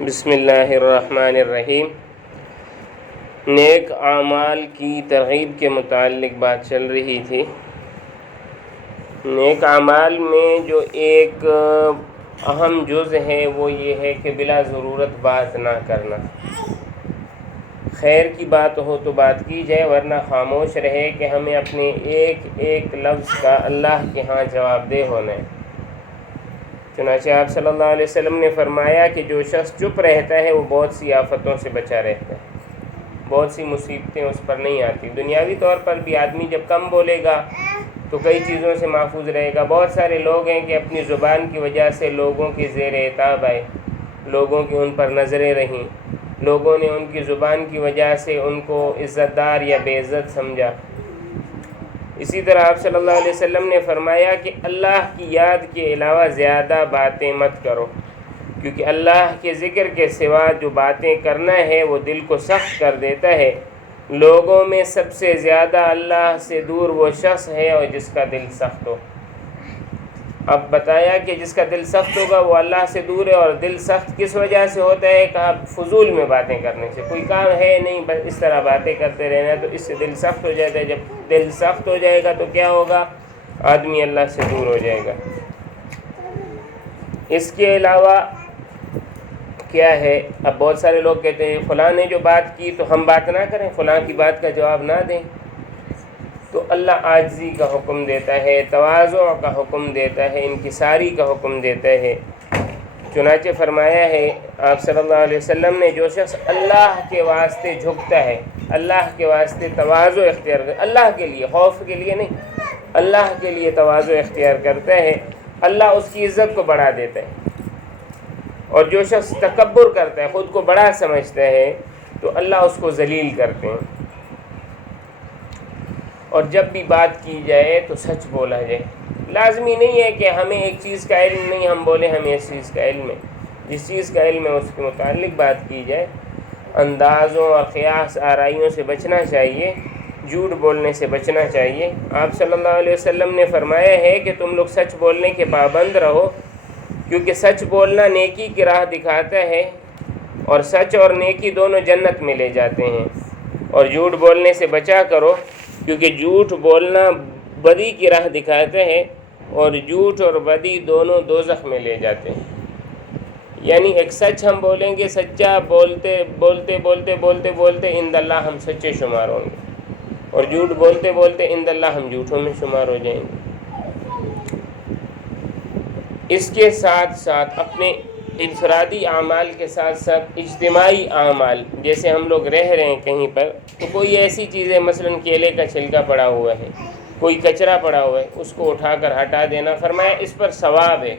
بسم اللہ الرحمن الرحیم۔ نیک اعمال کی ترغیب کے متعلق بات چل رہی تھی۔ نیک اعمال میں جو ایک اہم جز ہے وہ یہ ہے کہ بلا ضرورت بات نہ کرنا۔ خیر کی بات ہو تو بات کی جائے، ورنہ خاموش رہے کہ ہمیں اپنے ایک ایک لفظ کا اللہ کے ہاں جواب دہ ہونا ہے۔ چنانچہ آپ صلی اللہ علیہ وسلم نے فرمایا کہ جو شخص چپ رہتا ہے وہ بہت سی آفتوں سے بچا رہتا ہے، بہت سی مصیبتیں اس پر نہیں آتی۔ دنیاوی طور پر بھی آدمی جب کم بولے گا تو کئی چیزوں سے محفوظ رہے گا۔ بہت سارے لوگ ہیں کہ اپنی زبان کی وجہ سے لوگوں کے زیر عتاب آئے، لوگوں کی ان پر نظریں رہیں، لوگوں نے ان کی زبان کی وجہ سے ان کو عزت دار یا بے عزت سمجھا۔ اسی طرح آپ صلی اللہ علیہ وسلم نے فرمایا کہ اللہ کی یاد کے علاوہ زیادہ باتیں مت کرو، کیونکہ اللہ کے ذکر کے سوا جو باتیں کرنا ہے وہ دل کو سخت کر دیتا ہے۔ لوگوں میں سب سے زیادہ اللہ سے دور وہ شخص ہے اور جس کا دل سخت ہو۔ اب بتایا کہ جس کا دل سخت ہوگا وہ اللہ سے دور ہے، اور دل سخت کس وجہ سے ہوتا ہے؟ کہا فضول میں باتیں کرنے سے، کوئی کام ہے نہیں بس اس طرح باتیں کرتے رہنا، تو اس سے دل سخت ہو جاتا ہے۔ جب دل سخت ہو جائے گا تو کیا ہوگا؟ آدمی اللہ سے دور ہو جائے گا۔ اس کے علاوہ کیا ہے؟ اب بہت سارے لوگ کہتے ہیں فلاں نے جو بات کی تو ہم بات نہ کریں، فلاں کی بات کا جواب نہ دیں۔ تو اللہ عاجزی کا حکم دیتا ہے، تواضع کا حکم دیتا ہے، انکساری کا حکم دیتا ہے۔ چنانچہ فرمایا ہے آپ صلی اللہ علیہ وسلم نے، جو شخص اللہ کے واسطے جھکتا ہے، اللہ کے واسطے تواضع اختیار کرتا ہے، اللہ کے لیے، خوف کے لیے نہیں، اللہ کے لیے تواضع اختیار کرتا ہے، اللہ اس کی عزت کو بڑھا دیتا ہے۔ اور جو شخص تکبر کرتا ہے، خود کو بڑا سمجھتا ہے، تو اللہ اس کو ذلیل کرتے ہیں۔ اور جب بھی بات کی جائے تو سچ بولا جائے۔ لازمی نہیں ہے کہ ہمیں ایک چیز کا علم نہیں ہم بولیں ہمیں اس چیز کا علم ہے۔ جس چیز کا علم ہے اس کے متعلق بات کی جائے۔ اندازوں اور قیاس آرائیوں سے بچنا چاہیے، جھوٹ بولنے سے بچنا چاہیے۔ آپ صلی اللہ علیہ وسلم نے فرمایا ہے کہ تم لوگ سچ بولنے کے پابند رہو، کیونکہ سچ بولنا نیکی کی راہ دکھاتا ہے، اور سچ اور نیکی دونوں جنت میں لے جاتے ہیں۔ اور جھوٹ بولنے سے بچا کرو، کیونکہ جھوٹ بولنا بدی کی راہ دکھاتا ہے، اور جھوٹ اور بدی دونوں دوزخ میں لے جاتے ہیں۔ یعنی ایک سچ ہم بولیں گے، سچا بولتے بولتے بولتے بولتے بولتے عند اللہ ہم سچے شمار ہوں گے، اور جھوٹ بولتے بولتے عند اللہ ہم جھوٹوں میں شمار ہو جائیں گے۔ اس کے ساتھ ساتھ اپنے انفرادی اعمال کے ساتھ ساتھ اجتماعی اعمال، جیسے ہم لوگ رہ رہے ہیں کہیں پر، تو کوئی ایسی چیز ہے مثلاً کیلے کا چھلکا پڑا ہوا ہے، کوئی کچرا پڑا ہوا ہے، اس کو اٹھا کر ہٹا دینا، فرمایا اس پر ثواب ہے،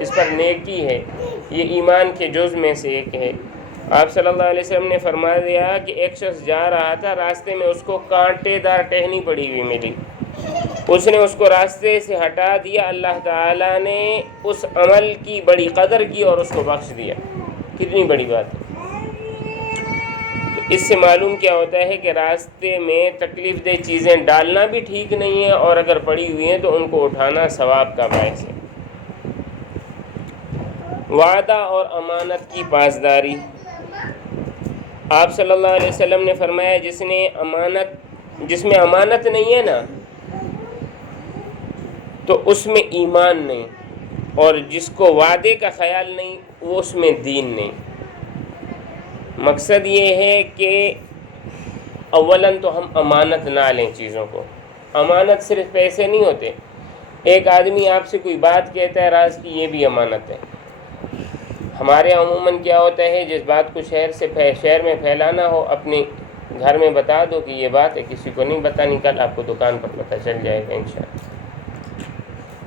اس پر نیکی ہے، یہ ایمان کے جز میں سے ایک ہے۔ آپ صلی اللہ علیہ وسلم نے فرما دیا کہ ایک شخص جا رہا تھا، راستے میں اس کو کانٹے دار ٹہنی پڑی ہوئی ملی، اس نے اس کو راستے سے ہٹا دیا، اللہ تعالیٰ نے اس عمل کی بڑی قدر کی اور اس کو بخش دیا۔ کتنی بڑی بات ہے! تو اس سے معلوم کیا ہوتا ہے کہ راستے میں تکلیف دہ چیزیں ڈالنا بھی ٹھیک نہیں ہے، اور اگر پڑی ہوئی ہیں تو ان کو اٹھانا ثواب کا باعث ہے۔ وعدہ اور امانت کی پاسداری۔ آپ صلی اللہ علیہ وسلم نے فرمایا جس میں امانت نہیں ہے نا، تو اس میں ایمان نہیں، اور جس کو وعدے کا خیال نہیں وہ اس میں دین نہیں۔ مقصد یہ ہے کہ اولاً تو ہم امانت نہ لیں چیزوں کو۔ امانت صرف پیسے نہیں ہوتے۔ ایک آدمی آپ سے کوئی بات کہتا ہے راز کی، یہ بھی امانت ہے۔ ہمارے عموماً کیا ہوتا ہے، جس بات کو شہر میں پھیلانا ہو، اپنے گھر میں بتا دو کہ یہ بات ہے، کسی کو نہیں بتانی، کل آپ کو دکان پر پتہ چل جائے گا انشاءاللہ۔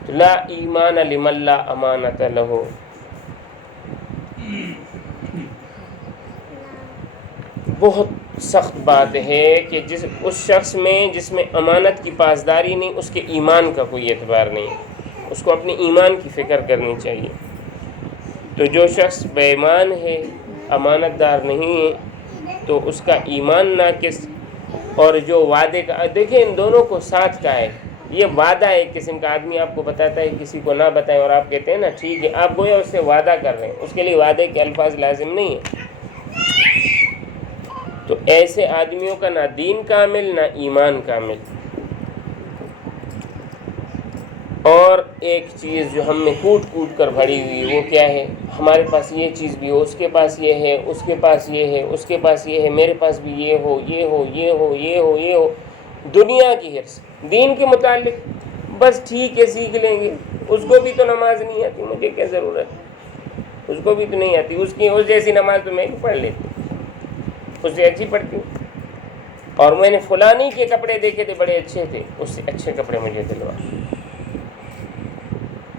لا ایمان لمن لا امانت لہ۔ بہت سخت بات ہے کہ اس شخص میں جس میں امانت کی پاسداری نہیں، اس کے ایمان کا کوئی اعتبار نہیں، اس کو اپنے ایمان کی فکر کرنی چاہیے۔ تو جو شخص بے ایمان ہے، امانت دار نہیں ہے، تو اس کا ایمان ناقص، اور جو وعدے کا، دیکھیں ان دونوں کو ساتھ کا ہے۔ یہ وعدہ ہے ایک قسم کا، آدمی آپ کو بتاتا ہے کسی کو نہ بتائیں، اور آپ کہتے ہیں نا ٹھیک ہے، آپ گویا اس سے وعدہ کر رہے ہیں، اس کے لیے وعدے کے الفاظ لازم نہیں ہیں۔ تو ایسے آدمیوں کا نہ دین کامل نہ ایمان کامل۔ اور ایک چیز جو ہم میں کوٹ کوٹ کر بھری ہوئی وہ کیا ہے؟ ہمارے پاس یہ چیز بھی ہو، اس کے پاس یہ ہے، اس کے پاس یہ ہے، اس کے پاس یہ ہے، میرے پاس بھی یہ ہو، یہ ہو، یہ ہو، یہ ہو، یہ ہو۔ دنیا کی حرص۔ دین کے متعلق بس ٹھیک ہے سیکھ لیں گے، اس کو بھی تو نماز نہیں آتی، مجھے کیا ضرورت، اس کو بھی تو نہیں آتی، اس جیسی نماز تو میں بھی پڑھ لیتی، اس سے اچھی پڑھتی ہوں، اور میں نے فلانی کے کپڑے دیکھے تھے بڑے اچھے تھے، اس سے اچھے کپڑے مجھے دلوا۔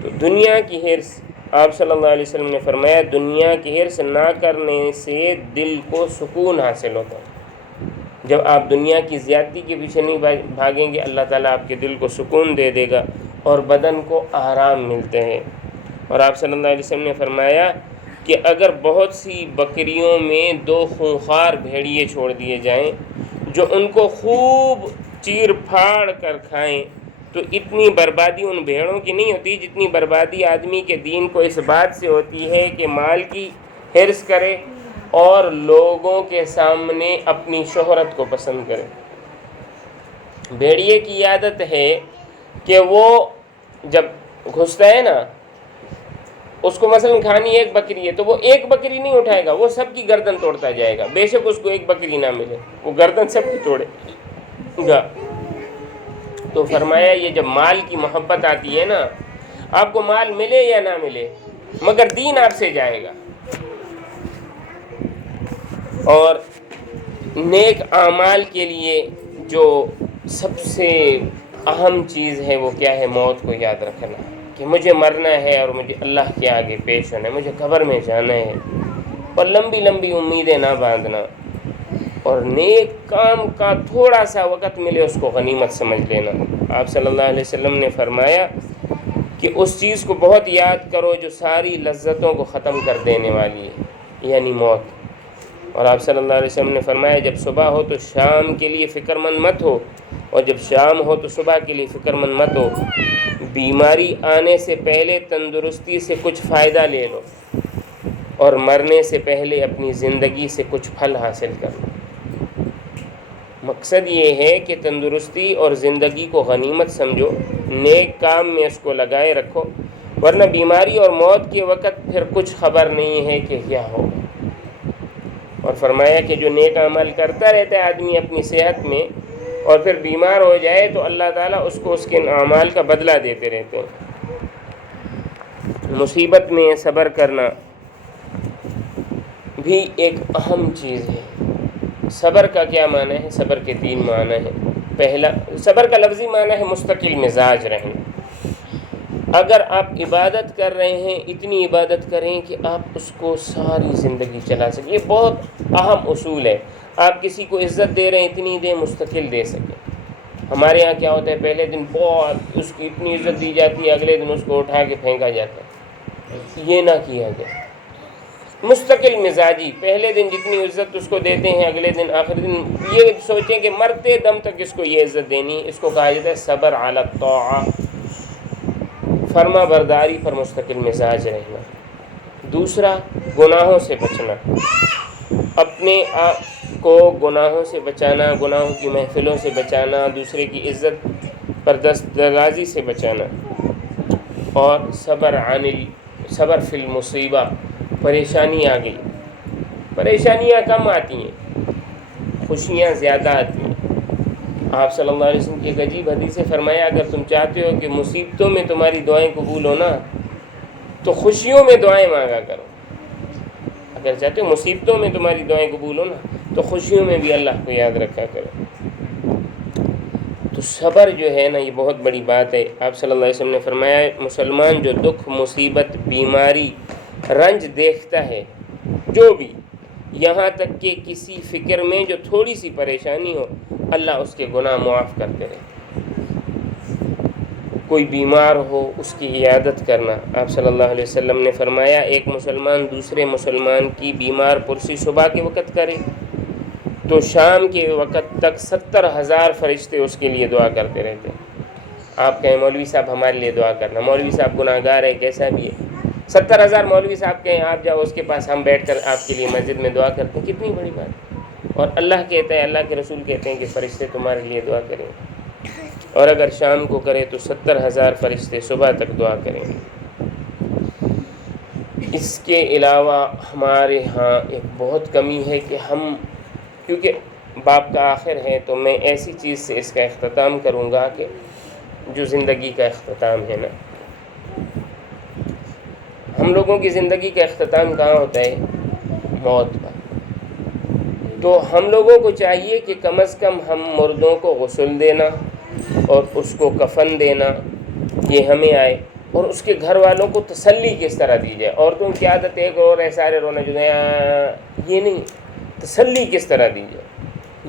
تو دنیا کی حرص، آپ صلی اللہ علیہ وسلم نے فرمایا دنیا کی حرص نہ کرنے سے دل کو سکون حاصل ہوتا ہے۔ جب آپ دنیا کی زیادتی کے پیچھے نہیں بھاگیں گے، اللہ تعالیٰ آپ کے دل کو سکون دے دے گا اور بدن کو آرام ملتے ہیں۔ اور آپ صلی اللہ علیہ وسلم نے فرمایا کہ اگر بہت سی بکریوں میں 2 خونخوار بھیڑیے چھوڑ دیے جائیں جو ان کو خوب چیر پھاڑ کر کھائیں، تو اتنی بربادی ان بھیڑوں کی نہیں ہوتی جتنی بربادی آدمی کے دین کو اس بات سے ہوتی ہے کہ مال کی حرص کرے اور لوگوں کے سامنے اپنی شہرت کو پسند کرے۔ بھیڑیے کی عادت ہے کہ وہ جب گھستا ہے نا، اس کو مثلا کھانی ایک بکری ہے تو وہ ایک بکری نہیں اٹھائے گا، وہ سب کی گردن توڑتا جائے گا، بے شک اس کو ایک بکری نہ ملے، وہ گردن سب کی توڑے گا۔ تو فرمایا یہ جب مال کی محبت آتی ہے نا، آپ کو مال ملے یا نہ ملے مگر دین آپ سے جائے گا۔ اور نیک اعمال کے لیے جو سب سے اہم چیز ہے وہ کیا ہے؟ موت کو یاد رکھنا کہ مجھے مرنا ہے اور مجھے اللہ کے آگے پیش ہونا ہے، مجھے قبر میں جانا ہے، اور لمبی لمبی امیدیں نہ باندھنا، اور نیک کام کا تھوڑا سا وقت ملے اس کو غنیمت سمجھ لینا۔ آپ صلی اللہ علیہ وسلم نے فرمایا کہ اس چیز کو بہت یاد کرو جو ساری لذتوں کو ختم کر دینے والی ہے، یعنی موت۔ اور آپ صلی اللہ علیہ وسلم نے فرمایا جب صبح ہو تو شام کے لیے فکر مند مت ہو، اور جب شام ہو تو صبح کے لیے فکر مند مت ہو۔ بیماری آنے سے پہلے تندرستی سے کچھ فائدہ لے لو، اور مرنے سے پہلے اپنی زندگی سے کچھ پھل حاصل کر لو۔ مقصد یہ ہے کہ تندرستی اور زندگی کو غنیمت سمجھو، نیک کام میں اس کو لگائے رکھو، ورنہ بیماری اور موت کے وقت پھر کچھ خبر نہیں ہے کہ کیا ہوگا۔ اور فرمایا کہ جو نیک عمل کرتا رہتا ہے آدمی اپنی صحت میں، اور پھر بیمار ہو جائے تو اللہ تعالیٰ اس کو اس کے اعمال کا بدلہ دیتے رہتے ہیں۔ مصیبت میں صبر کرنا بھی ایک اہم چیز ہے۔ صبر کا کیا معنی ہے؟ صبر کے 3 معنی ہیں۔ پہلا، صبر کا لفظی معنی ہے مستقل مزاج رہنا۔ اگر آپ عبادت کر رہے ہیں، اتنی عبادت کریں کہ آپ اس کو ساری زندگی چلا سکیں، یہ بہت اہم اصول ہے۔ آپ کسی کو عزت دے رہے ہیں، اتنی دیں مستقل دے سکیں۔ ہمارے یہاں کیا ہوتا ہے، پہلے دن بہت اس کی اتنی عزت دی جاتی ہے، اگلے دن اس کو اٹھا کے پھینکا جاتا ہے۔ یہ نہ کیا جائے۔ مستقل مزاجی، پہلے دن جتنی عزت اس کو دیتے ہیں، اگلے دن آخری دن یہ سوچیں کہ مرتے دم تک اس کو یہ عزت دینی ہے۔ اس کو کہا جاتا ہے صبر علی الطاعہ، فرما برداری پر مستقل مزاج رہنا۔ دوسرا، گناہوں سے بچنا، اپنے آپ کو گناہوں سے بچانا، گناہوں کی محفلوں سے بچانا، دوسرے کی عزت پر دسترازی سے بچانا۔ اور صبر فی المصیبہ، پریشانی آ گئی، پریشانیاں کم آتی ہیں، خوشیاں زیادہ آتی ہیں۔ آپ صلی اللہ علیہ وسلم کی ایک عجیب حدیث سے فرمایا اگر تم چاہتے ہو کہ مصیبتوں میں تمہاری دعائیں قبول ہو نا، تو خوشیوں میں دعائیں مانگا کرو۔ اگر چاہتے ہو مصیبتوں میں تمہاری دعائیں قبول ہو نا، تو خوشیوں میں بھی اللہ کو یاد رکھا کرو۔ تو صبر جو ہے نا، یہ بہت بڑی بات ہے۔ آپ صلی اللہ علیہ وسلم نے فرمایا مسلمان جو دکھ، مصیبت، بیماری، رنج دیکھتا ہے، جو بھی، یہاں تک کہ کسی فکر میں جو تھوڑی سی پریشانی ہو، اللہ اس کے گناہ معاف کرتے رہے۔ کوئی بیمار ہو اس کی عیادت کرنا، آپ صلی اللہ علیہ وسلم نے فرمایا ایک مسلمان دوسرے مسلمان کی بیمار پرسی صبح کے وقت کرے تو شام کے وقت تک 70,000 فرشتے اس کے لیے دعا کرتے رہتے ہیں۔ آپ کہیں مولوی صاحب ہمارے لیے دعا کرنا، مولوی صاحب گناہ گار ہے کیسا بھی ہے، 70,000 مولوی صاحب کہیں آپ جاؤ اس کے پاس، ہم بیٹھ کر آپ کے لیے مسجد میں دعا کرتے ہیں، کتنی بڑی بات ہے۔ اور اللہ کہتا ہے، اللہ کے رسول کہتے ہیں کہ فرشتے تمہارے لیے دعا کریں گے، اور اگر شام کو کرے تو 70,000 فرشتے صبح تک دعا کریں گے۔ اس کے علاوہ ہمارے ہاں ایک بہت کمی ہے کہ ہم، کیونکہ باب کا آخر ہے تو میں ایسی چیز سے اس کا اختتام کروں گا کہ جو زندگی کا اختتام ہے نا، ہم لوگوں کی زندگی کا اختتام کہاں ہوتا ہے؟ موت پر۔ تو ہم لوگوں کو چاہیے کہ کم از کم ہم مردوں کو غسل دینا اور اس کو کفن دینا یہ ہمیں آئے، اور اس کے گھر والوں کو تسلی کس طرح دی جائے۔ عورتوں کی عادت ایک اور ہے، سارے رونا جو ہے، یہ نہیں، تسلی کس طرح دی جائے،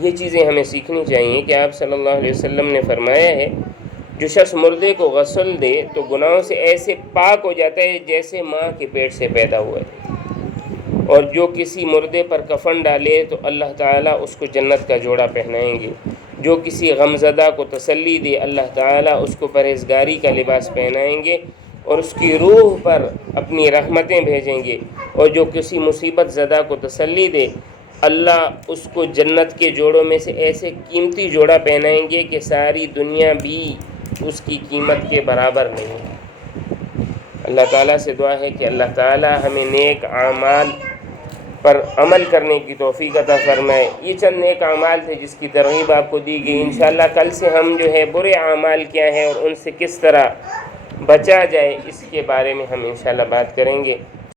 یہ چیزیں ہمیں سیکھنی چاہیے کہ آپ صلی اللہ علیہ وسلم نے فرمایا ہے جو شخص مردے کو غسل دے تو گناہوں سے ایسے پاک ہو جاتا ہے جیسے ماں کے پیٹ سے پیدا ہوا ہے، اور جو کسی مردے پر کفن ڈالے تو اللہ تعالیٰ اس کو جنت کا جوڑا پہنائیں گے، جو کسی غمزدہ کو تسلی دے اللہ تعالیٰ اس کو پرہیزگاری کا لباس پہنائیں گے اور اس کی روح پر اپنی رحمتیں بھیجیں گے، اور جو کسی مصیبت زدہ کو تسلی دے اللہ اس کو جنت کے جوڑوں میں سے ایسے قیمتی جوڑا پہنائیں گے کہ ساری دنیا بھی اس کی قیمت کے برابر نہیں ہے۔ اللہ تعالیٰ سے دعا ہے کہ اللہ تعالیٰ ہمیں نیک اعمال پر عمل کرنے کی توفیق عطا فرمائے۔ یہ چند نیک اعمال تھے جس کی ترغیب آپ کو دی گئی۔ انشاءاللہ کل سے ہم جو ہے برے اعمال کیا ہیں اور ان سے کس طرح بچا جائے اس کے بارے میں ہم انشاءاللہ بات کریں گے۔